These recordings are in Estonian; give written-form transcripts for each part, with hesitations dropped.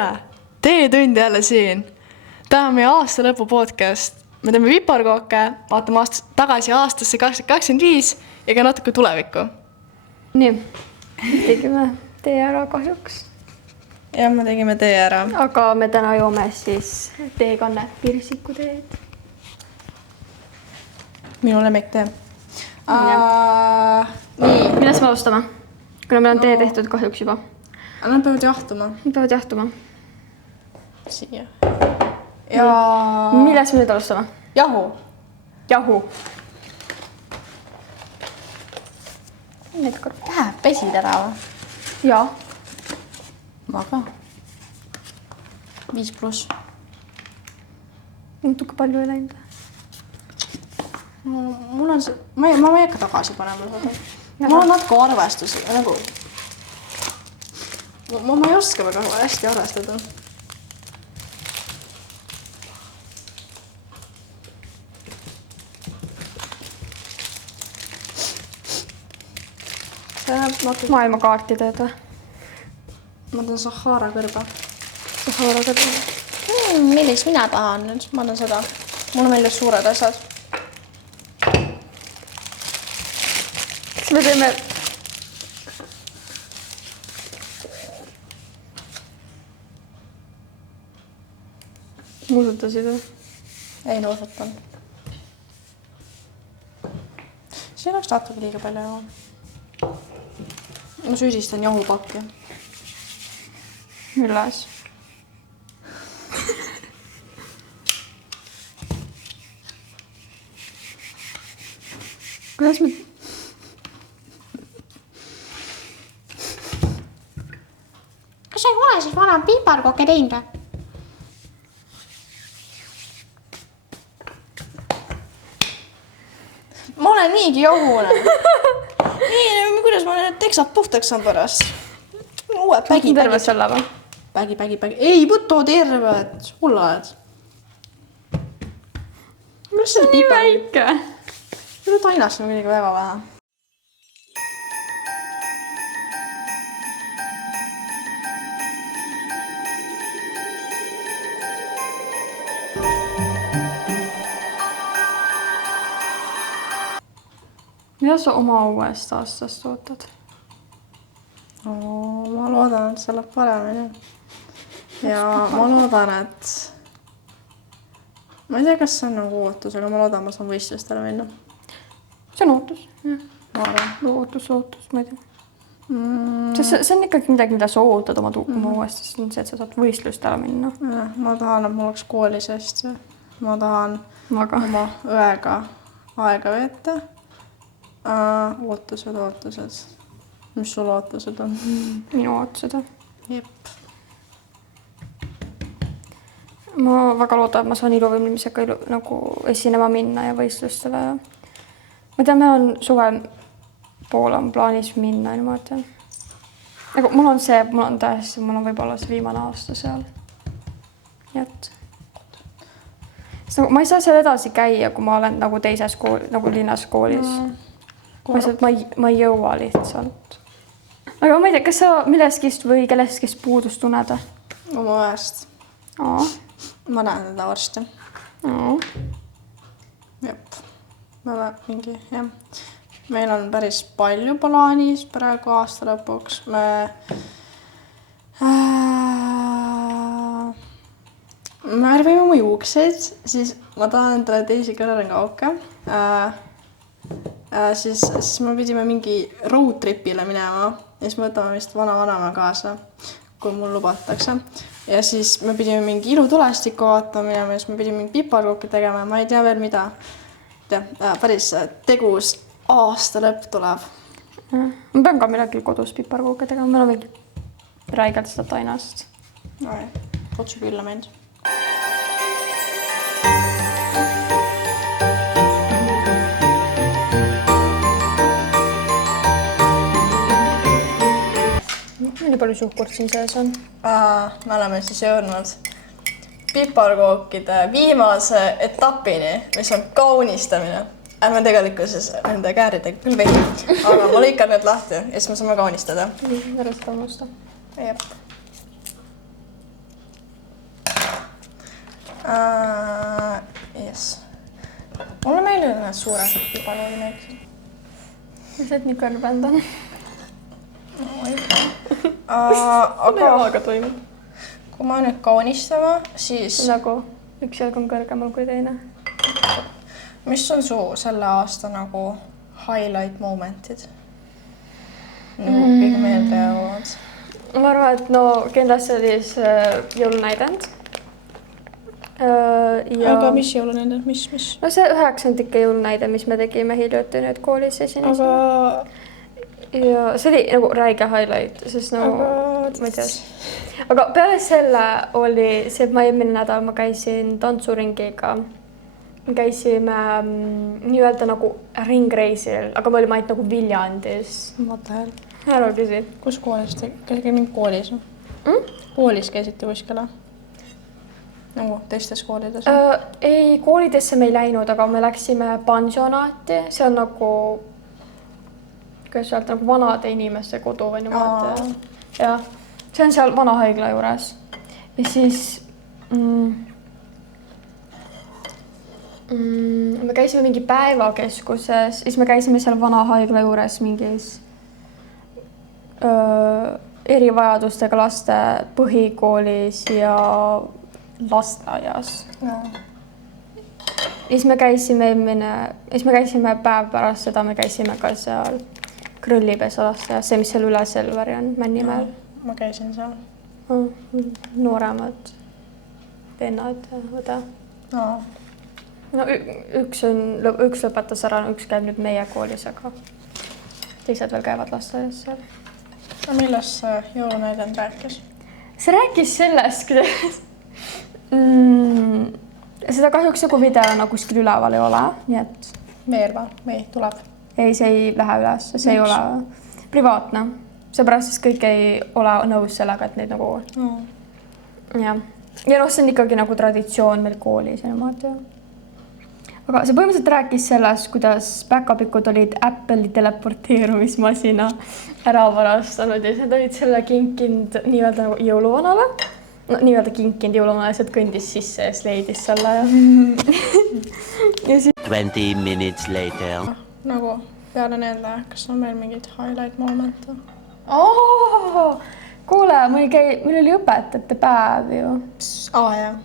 tere! Teetund jälle siin. Täna on meie aasta lõpu podcast. Me teeme viparkooke, vaatame tagasi aastasse 2025 ja ka natuke tulevikku. Nii, tegime tee ära kahjuks. Ja me tegime tee ära. Aga me täna joome siis teekannet, pirsiku teed. Minu lemmik tee. Nii, millest me alustame? Kuna meil on tee tehtud kahjuks juba. Nad peavad jahtuma. Nad peavad jahtuma. Siia. Ja... Millest me nüüd alustame? Jahu. Jahu. Pesid ära või? Jaa. Ma ka. 5+. Natuke palju ei läinud. Mul on see... Ma ei hakka tagasi panema seda. Mul on natuke arvestusi. Nagu... Ma ei oska väga hästi arvestada. Maailmakaarti teed või? Ma teen Sahara kõrba. Sahara kõrba. Millist mina tahan nüüd? Ma teen seda. Mulle meeldib suured asjad. Kas me teeme... Muusutasid või? Ei nuusutan. See oleks natuke liiga palju jahu. Ma süüdistan jahupakki. Milles? Kuidas me... Kas sa ei ole siis varem piparkooke teinud või? Ma olen niigi jahune. Nii, kuidas ma need teksad puhtaks saan pärast? Uue pägi. Tervet selle või? Pägi. Ei, võto tervet. Hulla oled. Mis see Nii väike. Nüüd ainast on midagi väga vähe. Mida sa oma uuest aastast ootad? Ma loodan, et see läheb paremini. Ja ma loodan, et... Ma ei tea, kas see on nagu ootus, aga ma loodan, ma saan võistlustele minna. See on ootus. Ma arvan. Ootus, ma ei tea. See on ikkagi midagi, mida sa ootad oma uuest, sest on see, et sa saad võistlustele minna. Ma tahan, et mul oleks koolis hästi. Ma tahan oma õega aega veeta. Ootused. Mis sul ootused on? Minu ootused. Jep. Ma väga loodan, et ma saan iluvõimlemisega nagu esinema minna ja võistlustele. Ma tean, meil on suve poole on plaanis minna niimoodi. Aga mul on võib-olla see viimane aasta seal. Jät. Ma ei saa seal edasi käia, kui ma olen nagu teises kooli, nagu linnas koolis. Ma ei jõua lihtsalt. Aga ma ei tea, kas sa milleskist või kelleskist puudust tunned? Oma õest. Ma näen teda varsti. Jep. Meil on päris palju plaanis praegu aasta lõpuks. Me värvime oma juukseid, siis ma tahan endale teisi kõrrenkauke. Siis me pidime mingi road tripile minema ja siis me võtame vist vana-vanema kaasa, kui mul lubatakse. Ja siis me pidime mingi ilutulestikku vaatama minema ja siis me pidime mingi piparkooke tegema. Ma ei tea veel mida. Päris tegus aasta lõpp tuleb. Ma pean ka midagi kodus piparkooke tegema. Meil on mingi räigelt seda tainast. Kutsu külla meid. Nii palju suhkurt siin sees on? Me oleme siis jõudnud piparkookide viimase etapini, mis on kaunistamine. Ärme tegelikkuses nende kääridega küll veidi, aga ma lõikan need lahti ja siis me saame kaunistada. Ära seda musta. Jep. Yes. Mulle meeldivad need suured piparjoogimeeksid. mis need nii kõrvend on? Aga toimub. kui ma nüüd kaunistama, siis nagu üks jalg on kõrgemal kui teine. mis on su selle aasta nagu highlight momentid? Nagu kõige meelde jäävad? Ma arvan, et no kindlasti oli see jõulunäidend. Ja... Aga mis jõulunäidend? Mis? No see 9. jõulunäide, mis me tegime hiljuti nüüd koolis esinesid. Ja see oli nagu räige highlight, sest nagu ma ei tea. Aga peale selle oli see, et ma eelmine nädal ma käisin tantsuringiga. Käisime nii-öelda nagu ringreisil, aga me olime ainult nagu Viljandis. Mõtel. Ära küsi. Kus koolis te? Käisite mingi koolis? Koolis käisite kuskile? Nagu teistes koolides? Ei, koolidesse me ei läinud, aga me läksime pansionaati. See on nagu, kuidas öelda, nagu vanade inimeste kodu või niimoodi. Jah, see on seal Vanahaigla juures. Ja siis me käisime mingi päevakeskuses, siis me käisime seal Vanahaigla juures mingis erivajadustega laste põhikoolis ja lasteaias. No. Siis me käisime päev pärast seda, me käisime ka seal Krõllipesa lasteaias, see, mis seal üle Selveri on, Männimäel. Ma käisin seal. Nooremad vennad ja õde. No üks lõpetas ära, üks käib nüüd meie koolis, aga teised veel käivad lasteaias seal. No millest see jõulunäidend rääkis? See rääkis sellest, kuidas seda kahjuks nagu videona kuskil üleval ei ole, nii et... Veel või tuleb? Ei, see ei lähe üles, see ei ole privaatne. Seepärast siis kõik ei ole nõus sellega, et neid nagu... Ja noh, see on ikkagi nagu traditsioon meil koolis ja niimoodi. Aga see põhimõtteliselt rääkis sellest, kuidas päkapikud olid Apple'i teleporteerumismasina ära varastanud ja need olid selle kinkinud nii-öelda nagu jõuluvanale. No, nii-öelda kinkinud jõuluvanale, see kõndis sisse ja siis leidis selle. Ja siis... 20 minutes later. Nagu peale nende, kas on meil mingid highlight momente? Kuule, meil oli õpetajate päev ju. Jah.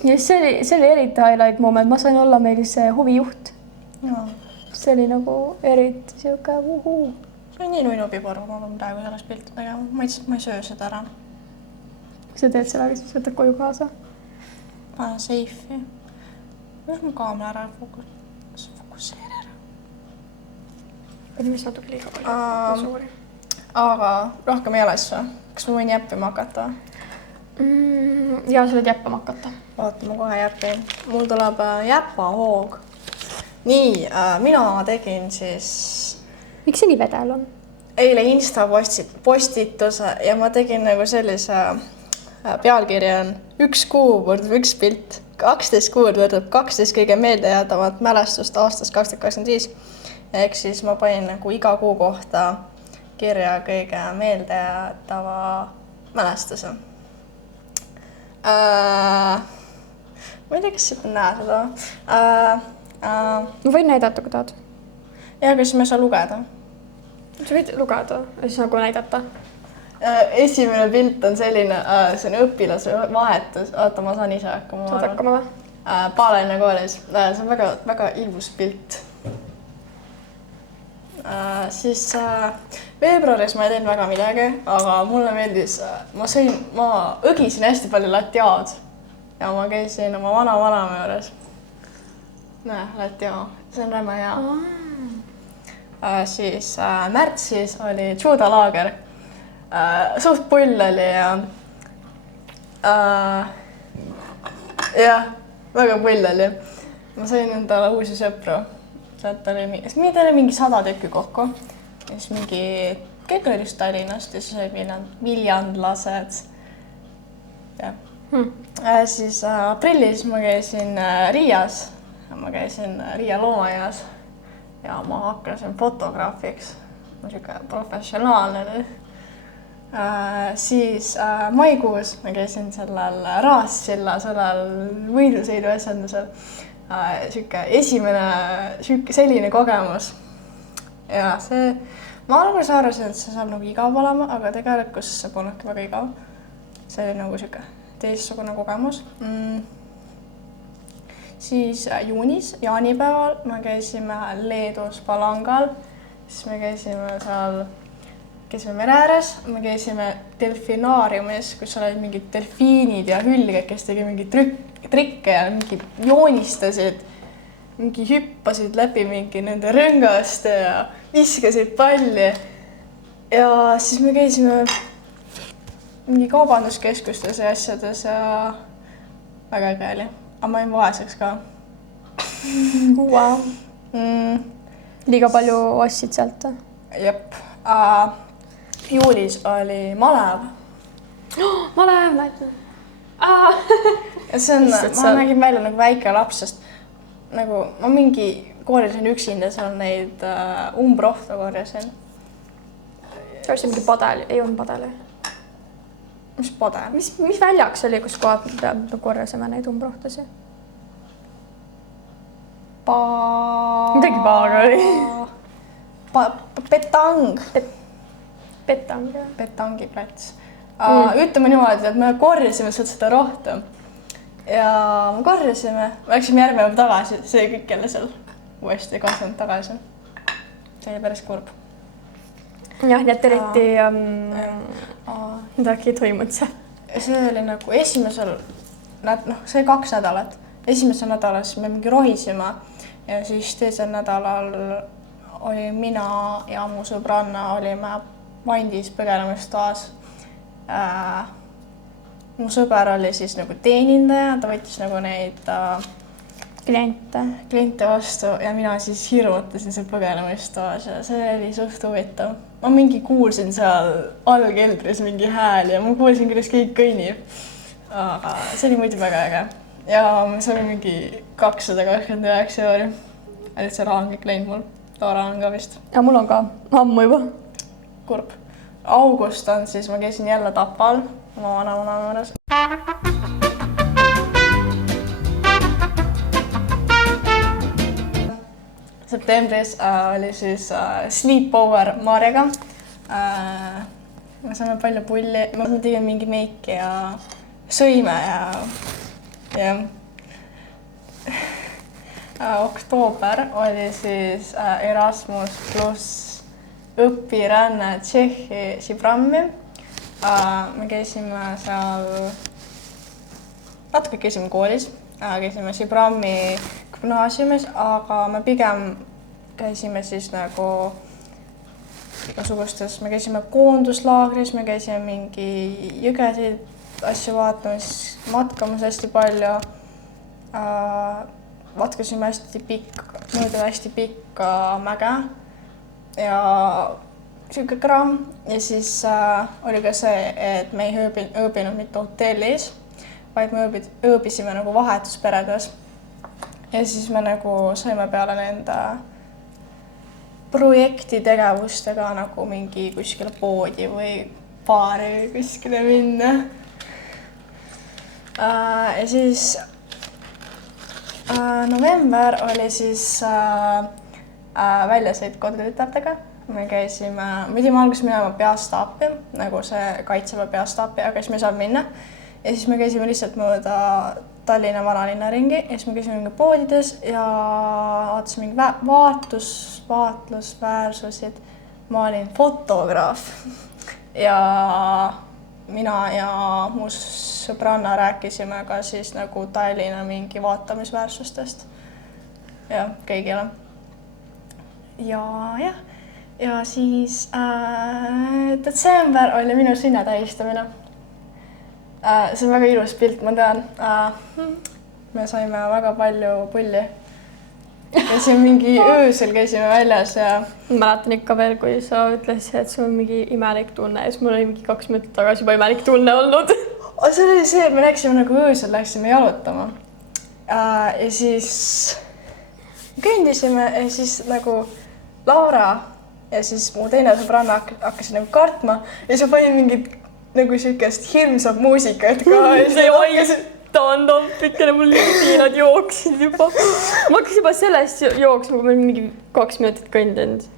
Ja see oli eriti highlight moment, ma sain olla meil see huvijuht. See oli nagu eriti siuke uhuu. See on nii nuinupiboru, ma pean praegu sellest pilti tegema. Ma ei söö seda ära. Sa teed sellega, siis võtad koju kaasa? Panen seifi. Kuidas mu kaamera ära fokusseeri ära? Oli mis natuke liiga palju suuri. Aga rohkem ei ole asju. Kas ma võin jäppima hakata? Ja sa võid jäppama hakata. Vaatame kohe jäppin. Mul tuleb jäpahoog. Nii, mina tegin siis... Miks see nii vedel on? Eile Insta postituse ja ma tegin nagu sellise pealkirja on 1 kuu võrdub 1 pilt. 12 kuud võrdub 12 kõige meeldejäädavat mälestust aastast 2025. Ehk siis ma panin nagu iga kuu kohta kirja kõige meeldejäädava mälestuse. Ma ei tea, kas siit näe seda. Ma võin näidata, kui tahad. Ja, kas me saa lugeda? Sa võid lugeda ja siis nagu näidata. Esimene pilt on selline, see on õpilase vahetus. Oota, ma saan ise hakkama. Saad hakkama või? Paalaine koolis. See on väga ilus pilt. Siis veebruaris ma ei teinud väga midagi, aga mulle meeldis, ma õgisin hästi palju latjaad ja ma käisin oma vana-vaname juures. Näe, latjaa, see on räme hea. Siis märtsis oli judolaager. Suht pull oli ja väga pull oli. Ma sain endale uusi sõpru. Sealt oli mingi 100 tükki kokku. Ja siis mingi, kõik oli just Tallinnast ja siis oli viljandlased. Siis aprillis ma käisin Riias. Ma käisin Riia loomaaias ja ma hakkasin fotograafiks. Ma siuke professionaalne. Siis maikuus ma käisin sellel Raassilla, sellel võidusõidu asjandusel. Sihuke esimene selline kogemus. Ja see, ma alguses arvasin, et see saab nagu igav olema, aga tegelikult see polnudki väga igav. See oli nagu sihuke teistsugune kogemus. Siis juunis, jaanipäeval me käisime Leedus Palangal, siis me käisime seal mere ääres, me käisime delfinaariumis, kus olid mingid delfiinid ja hülged, kes tegi mingi trikke ja mingi joonistasid, mingi hüppasid läbi mingi nende rõngast ja viskasid palli. Ja siis me käisime mingi kaubanduskeskustes ja asjades ja väga äge oli. Aga ma olin vaeseks ka. Wow. Liiga palju ostsid sealt? Jep. Juulis oli malev. Malev, näitan. See on, ma nägin välja nagu väike laps, sest nagu ma mingi korjasin üksinda seal neid umbrohtu korjasin. Kas mingi padel? Ei olnud padel? Mis padel? Mis väljaks oli, kus kohad korjasime neid umbrohtusi? Midagi paaga oli. Petang. Petang, jah. Petangiplats. Ütleme niimoodi, et me korjasime sealt seda rohtu. Ja me korjasime, me läksime järgmine päev tagasi, see kõik jälle seal uuesti kasvanud tagasi. See oli päris kurb. Jah, nii et eriti midagi ei toimunud seal. See oli nagu esimesel, see 2 nädalat. Esimesel nädalas me mingi rohisime ja siis teisel nädalal oli mina ja mu sõbranna olime Vandis põgenemistoas. Mu sõber oli siis nagu teenindaja, ta võttis nagu neid kliente vastu ja mina siis hirmutasin seal põgenemistoas ja see oli suht huvitav. Ma mingi kuulsin seal allkeldris mingi hääl ja ma kuulsin, kuidas keegi kõnnib. Aga see oli muidu väga äge. Ja see oli mingi 229 €. Et see raha on kõik läinud mul. Toora on ka vist. Ja mul on ka ammu juba. Kurb. August on siis, ma käisin jälle Tapal oma vana juures. Septembris oli siis sleepover Marjaga. Me saime palju pulli, me tegime mingi meiki ja sõime ja oktoober oli siis Erasmus pluss õpiränne Tšehhi Šibrammi. Me käisime seal, natuke käisime koolis, käisime Šibrammi gümnaasiumis, aga me pigem käisime siis nagu igasugustes, me käisime koonduslaagris, me käisime mingi jõgesid asju vaatamas, matkamas hästi palju. Vatkasime hästi pikka mäge ja siuke kraam. Ja siis oli ka see, et me ei õõbinud mitte hotellis, vaid me õõbisime nagu vahetusperedes. Ja siis me nagu saime peale nende projektitegevustega nagu mingi kuskile poodi või baari või kuskile minna. Ja siis november oli siis väljasõit kodutütartega. Me pidime alguses minema peastaapi, nagu see Kaitseväe peastaapi, aga siis me ei saanud minna. Ja siis me käisime lihtsalt mööda Tallinna vanalinna ringi ja siis me käisime mingi poodides ja vaatasime mingi vaatlusväärsusid. Ma olin fotograaf ja mina ja mu sõbranna rääkisime ka siis nagu Tallinna mingi vaatamisväärsustest ja kõigile. Ja siis detsember oli minu sünnatähistamine. See on väga ilus pilt, ma tean. Me saime väga palju pulli. Käisime mingi öösel käisime väljas ja... Mäletan ikka veel, kui sa ütlesid, et sul on mingi imelik tunne ja siis mul oli mingi 2 minutit tagasi juba imelik tunne olnud. See oli see, et me läksime nagu öösel, läksime jalutama. Ja siis kõndisime ja siis nagu Laura ja siis mu teine sõbranna hakkas nagu kartma ja siis ma panin mingit nagu siukest hirmsat muusikat ka ja siis hakkasin ta on tompikene, mul liinad jooksid juba. Ma hakkasin juba sellest jooksma, kui ma olin mingi 2 minutit kõndinud.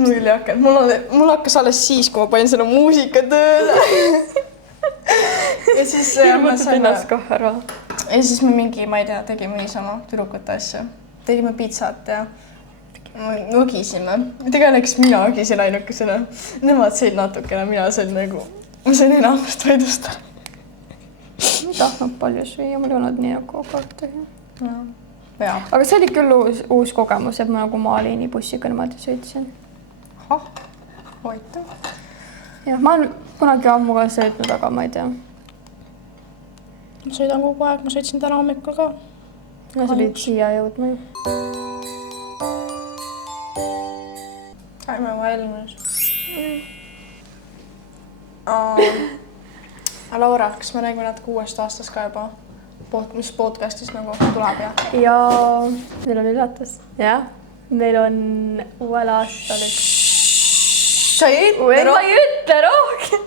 mul ei hakanud, mul hakkas alles siis, kui ma panin selle muusika tööle. ja siis Hirmutad ennast kah ära. Ja siis me mingi, ma ei tea, tegime niisama tüdrukute asja. Tegime pitsat ja õgisime. Tegelikult mina õgisin ainukesena. Nemad sõid natukene, mina sõin nagu, ma sõin enamast toidust. Ma ei tahtnud palju süüa, mul ei olnud nii nagu kartuhi. Ja. Aga see oli küll uus kogemus, et ma nagu maaliini bussiga niimoodi sõitsin. Ahah, hoitu. Jah, ma olen kunagi ammu ka sõitnud, aga ma ei tea. Ma sõidan kogu aeg, ma sõitsin täna hommikul ka. Ja sa pidid siia jõudma ju. Aime valmis. Laura, kas me räägime natuke uuest aastast ka juba? Mis podcastis nagu tuleb ja? Ja meil on üllatus. Jah, meil on uuel aastal üks... Sa ei ütle Ma ei ütle rohkem.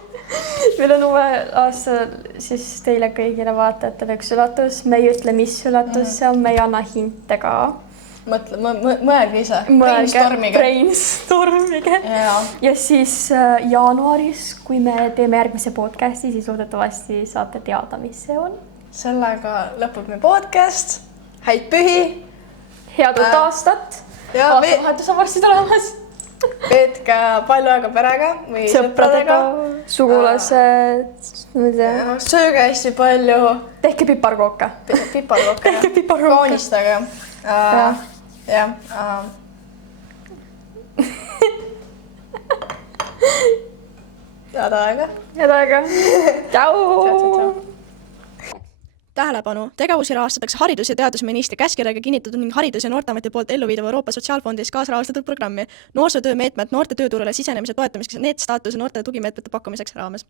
Meil on uuel aastal siis teile kõigile vaatajatele üks üllatus. Me ei ütle, mis üllatus see on, me ei anna hinte ka. Mõelge ise. Brainstormige. Ja siis jaanuaris, kui me teeme järgmise podcasti, siis loodetavasti saate teada, mis see on. Sellega lõpeb me podcast. Häid pühi. Head uut aastat. Aastavahetus on varsti tulemas. Veetke palju aega perega või sõpradega. Sugulased. Sööge hästi palju. Tehke piparkooke. Tehke piparkooke. Koonistage. Jah. Head aega. Head aega. Tšau. Tähelepanu! Tegevusi rahastatakse haridus- ja teadusministri käskkirjaga kinnitatud ning Haridus- ja Noorteameti poolt elluviidav Euroopa Sotsiaalfondis kaasrahastatud programmi Noorsootöö meetmed noorte tööturule sisenemise toetamiseks ja NEET-staatuse noorte tugimeetmete pakkumiseks raames.